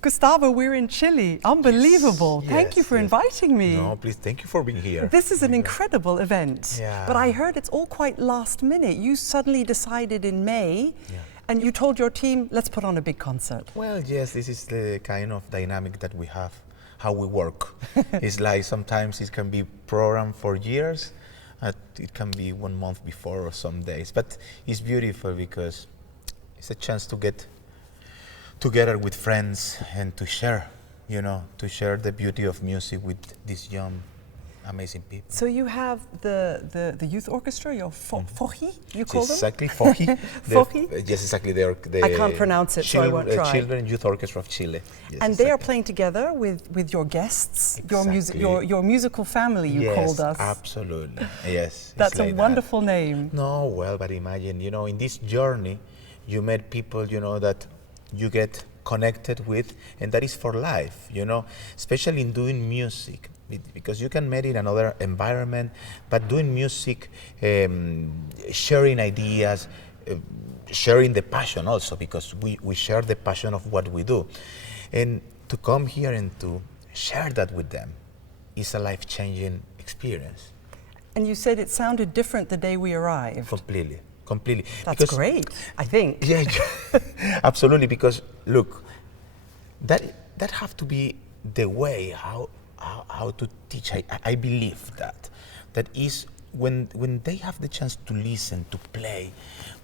Gustavo, we're in Chile. Unbelievable. Yes, Thank you for yes. inviting me. No, please, thank you for being here. This is an incredible event. Yeah. But I heard it's all quite last minute. You suddenly decided in May, Yeah. and you told your team, let's put on a big concert. Well, yes, this is the kind of dynamic that we have, how we work. It's like sometimes it can be programmed for years, it can be 1 month before or some days, but it's beautiful because it's a chance to get together with friends and to share, to share the beauty of music with these young, amazing people. So you have the youth orchestra, your fohi, you call them? Exactly, fohi. Fohi? Yes, exactly. They are the I can't pronounce it, so I won't try. Children Youth Orchestra of Chile. Yes, And they are playing together with your guests, Exactly. your musical family, you yes, called us. Absolutely. Yes. That's it's a like wonderful name. No, well, but imagine, in this journey, you met people, that you get connected with, and that is for life, especially in doing music, because you can meet in another environment, but doing music, sharing ideas, sharing the passion also, because we share the passion of what we do. And to come here and to share that with them is a life-changing experience. And you said it sounded different the day we arrived. Completely. That's great, I think. Yeah, absolutely, because look, that have to be the way how to teach. I believe that is when they have the chance to listen, to play,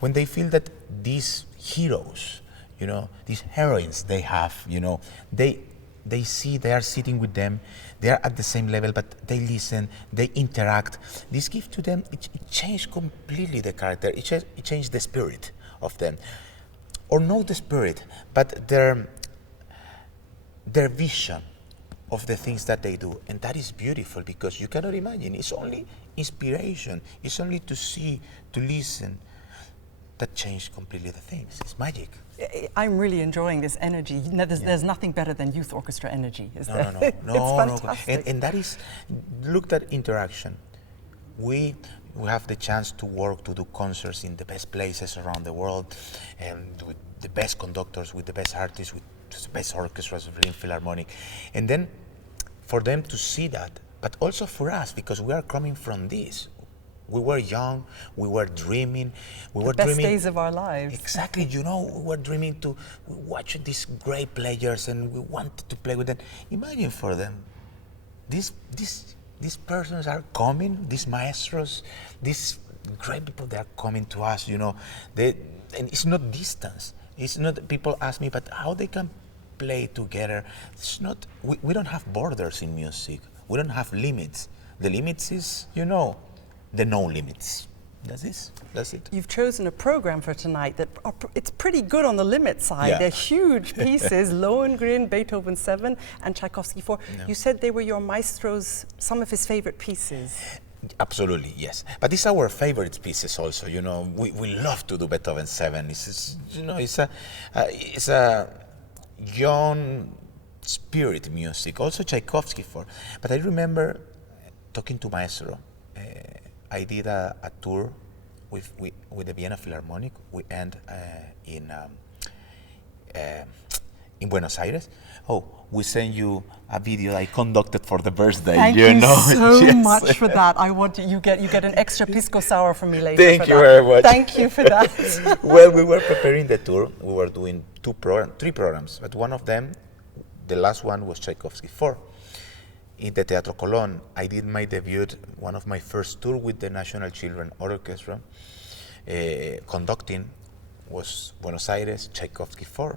when they feel that these heroes, these heroines they have, they see they are sitting with them, they are at the same level, but they listen, they interact. This gives to them, it changed completely the character, it changed the spirit of them. Or not the spirit, but their vision of the things that they do. And that is beautiful, because you cannot imagine, it's only inspiration, it's only to see, to listen, that changed completely the things. It's magic. I'm really enjoying this energy. There's nothing better than youth orchestra energy, is there? No. It's fantastic. And that is, look at interaction. We have the chance to work, to do concerts in the best places around the world, and with the best conductors, with the best artists, with the best orchestras, Berlin Philharmonic. And then for them to see that, but also for us, because we are coming from this. We were young, we were dreaming. The best days of our lives. Exactly, we were dreaming to watch these great players, and we wanted to play with them. Imagine for them, these persons are coming, these maestros, these great people, they are coming to us, and it's not distance. It's not, people ask me, but how they can play together? It's not, we don't have borders in music. We don't have limits. The limits is, the no limits. That's it. You've chosen a program for tonight that it's pretty good on the limit side. Yeah. They're huge pieces, Lohengrin, Beethoven 7, and Tchaikovsky 4. No. You said they were your maestro's, some of his favorite pieces. Absolutely, yes. But these are our favorite pieces also. We love to do Beethoven 7. It's a young spirit music. Also Tchaikovsky 4. But I remember talking to Maestro. I did a tour with the Vienna Philharmonic. We end in Buenos Aires. Oh, we send you a video I conducted for the birthday. Thank you so Yes. much for that. I want you get an extra pisco sour from me later. Thank you very much. Thank you for that. Well, we were preparing the tour. We were doing three programs, but one of them, the last one, was Tchaikovsky 4. In the Teatro Colón, I did my debut, one of my first tour with the National Children Orchestra. Conducting was Buenos Aires, Tchaikovsky 4.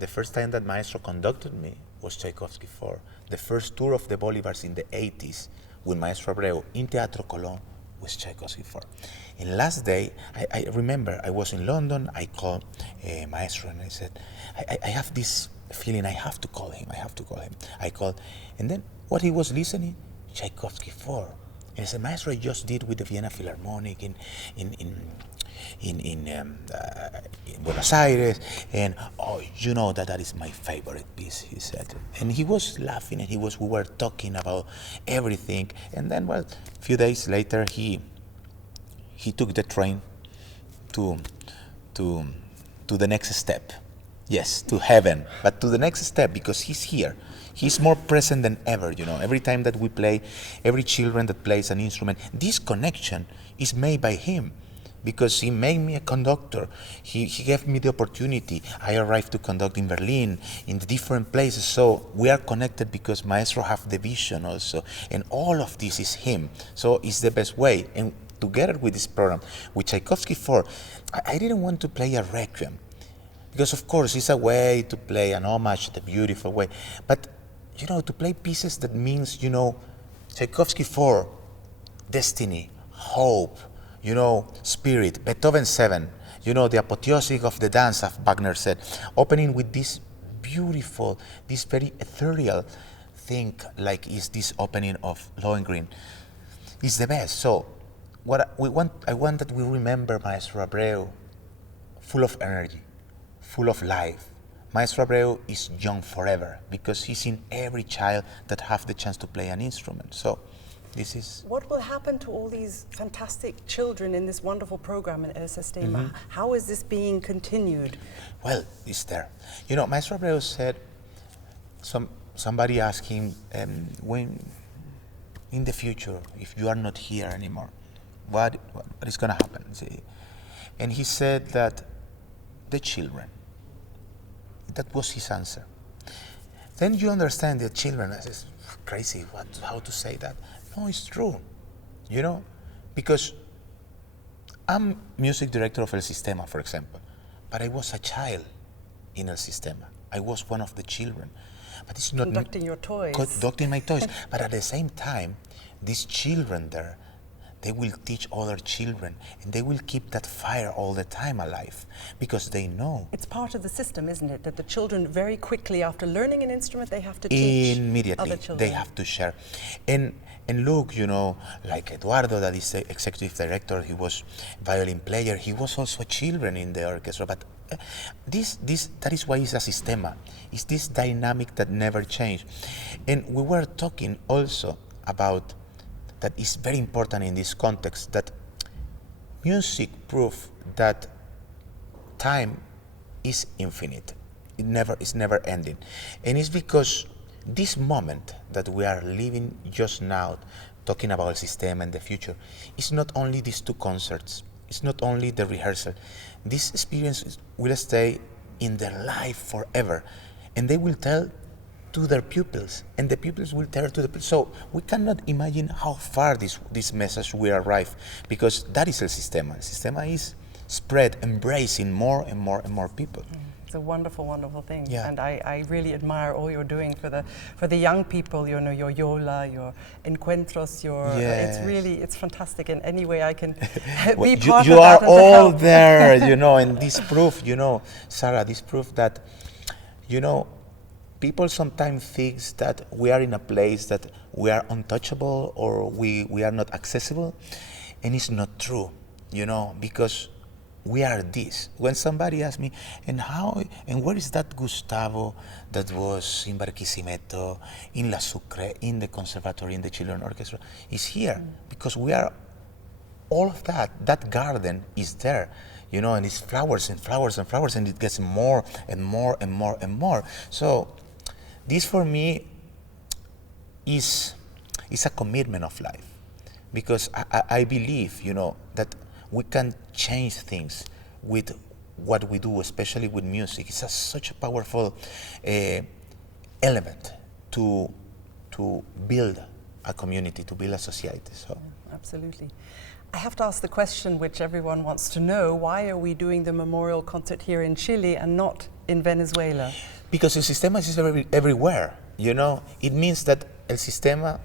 The first time that Maestro conducted me was Tchaikovsky 4. The first tour of the Bolivars in the 80s with Maestro Abreu in Teatro Colón was Tchaikovsky 4. And last day, I remember I was in London, I called Maestro and I said, I have this feeling, I have to call him. I called, and then what he was listening, Tchaikovsky 4. And I said, Maestro, I just did with the Vienna Philharmonic in Buenos Aires, and that is my favorite piece, he said. And he was laughing, and we were talking about everything. And then, a few days later, he took the train to the next step. Yes, to heaven, but to the next step, because he's here. He's more present than ever, you know. Every time that we play, every children that plays an instrument, this connection is made by him, because he made me a conductor. He gave me the opportunity. I arrived to conduct in Berlin, in the different places. So we are connected because Maestro have the vision also. And all of this is him. So it's the best way. And together with this program, with Tchaikovsky 4, I didn't want to play a requiem. Because of course it's a way to play an homage, the beautiful way. But, you know, to play pieces that means, you know, Tchaikovsky 4, destiny, hope, you know, spirit, Beethoven 7, you know, the apotheosis of the dance, as Wagner said, opening with this beautiful, this very ethereal thing, like is this opening of Lohengrin, is the best. So, I want that we remember Maestro Abreu, full of energy, full of life. Maestro Abreu is young forever because he's in every child that have the chance to play an instrument. So this is... What will happen to all these fantastic children in this wonderful program in El Sistema? How is this being continued? Well, it's there. You know, Maestro Abreu said, somebody asked him, when, in the future, if you are not here anymore, what is going to happen? See? And he said that the children. That was his answer. Then you understand the children. I says, crazy, how to say that? No, it's true, you know, because I'm music director of El Sistema, for example, but I was a child in El Sistema. I was one of the children. But it's not conducting your toys. Conducting my toys. But at the same time, these children there, they will teach other children, and they will keep that fire all the time alive, because they know. It's part of the system, isn't it? That the children very quickly, after learning an instrument, they have to teach immediately other children. They have to share. And look, you know, like Eduardo, that is the executive director, he was violin player, he was also a children in the orchestra, but that is why it's a sistema. It's this dynamic that never changes. And we were talking also about that is very important in this context, that music proves that time is infinite. It's never ending. And it's because this moment that we are living just now, talking about the system and the future, is not only these two concerts, it's not only the rehearsal. This experience will stay in their life forever, and they will tell to their pupils, and the pupils will tell to the pupils. So we cannot imagine how far this message will arrive, because that is El Sistema. El Sistema is spread, embracing more and more and more people. It's a wonderful, wonderful thing. Yeah. And I really admire all you're doing for the young people, you know, your Yola, your Encuentros, Yes. it's fantastic. And any way I can Well, be part you of that are and to all help. there, you know, and this proof, you know, Sarah, this proof that, you know, people sometimes think that we are in a place that we are untouchable or we are not accessible, and it's not true, you know, because we are this. When somebody asks me, and where is that Gustavo that was in Barquisimeto, in La Sucre, in the conservatory, in the children orchestra? It's here, because we are all of that garden is there, you know, and it's flowers and flowers and flowers, and it gets more and more and more and more. So this for me is a commitment of life, because I believe, you know, that we can change things with what we do, especially with music. It's such a powerful element to build a community, to build a society. So. Absolutely. I have to ask the question which everyone wants to know: why are we doing the memorial concert here in Chile and not in Venezuela? Because El Sistema is everywhere, you know. It means that El Sistema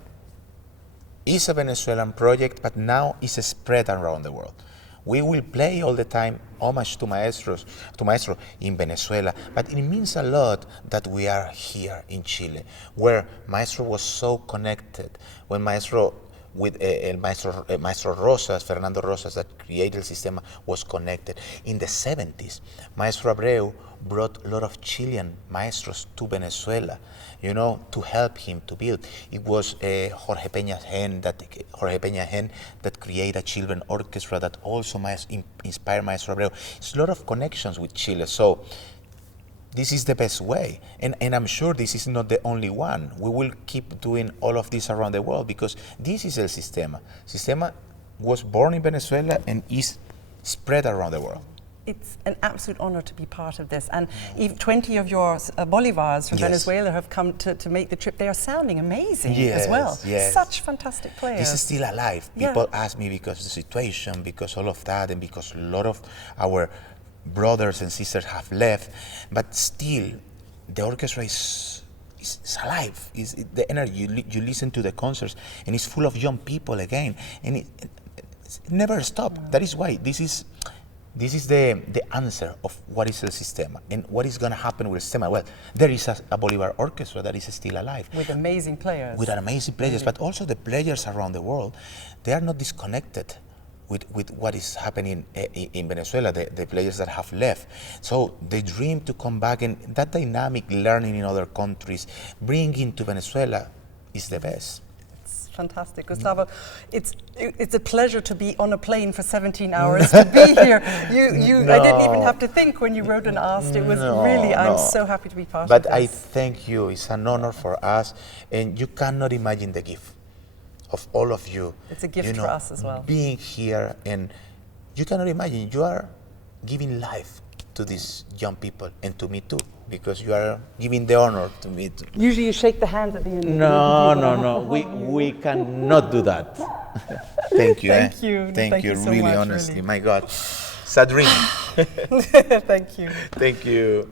is a Venezuelan project, but now it's spread around the world. We will play all the time homage to Maestro in Venezuela, but it means a lot that we are here in Chile, where Maestro was so connected. When Maestro, with Maestro Rosas, Fernando Rosas, that created El Sistema, was connected. In the 70s, Maestro Abreu brought a lot of Chilean maestros to Venezuela, you know, to help him to build. It was Jorge Peña Hen that created a children orchestra that also inspired Maestro Abreu. It's a lot of connections with Chile. So this is the best way. And I'm sure this is not the only one. We will keep doing all of this around the world because this is El Sistema. Sistema was born in Venezuela and is spread around the world. It's an absolute honor to be part of this. And even 20 of your Bolivars from Venezuela have come to make the trip. They are sounding amazing as well. Yes. Such fantastic players. This is still alive. People ask me because of the situation, because all of that, and because a lot of our brothers and sisters have left. But still, the orchestra is alive. The energy, you listen to the concerts, and it's full of young people again. And it never stops. That is why this is the answer of what is El Sistema and what is going to happen with El Sistema. Well, there is a Bolivar orchestra that is still alive. With amazing players. With amazing players, but also the players around the world, they are not disconnected with what is happening in Venezuela, the players that have left. So they dream to come back, and that dynamic learning in other countries, bringing to Venezuela is the best. Fantastic, Gustavo. It's a pleasure to be on a plane for 17 hours to be here. I didn't even have to think when you wrote and asked. It was really. I'm so happy to be part of this. But I thank you. It's an honor for us, and you cannot imagine the gift of all of you. It's a gift for us as well. Being here, and you cannot imagine. You are giving life to these young people and to me too, because you are giving the honor to me. Usually you shake the hands at the end. No. We cannot do that. Thank you. Thank you. Thank you. So Really, much, honestly. really. My God. It's a dream. Thank you. Thank you.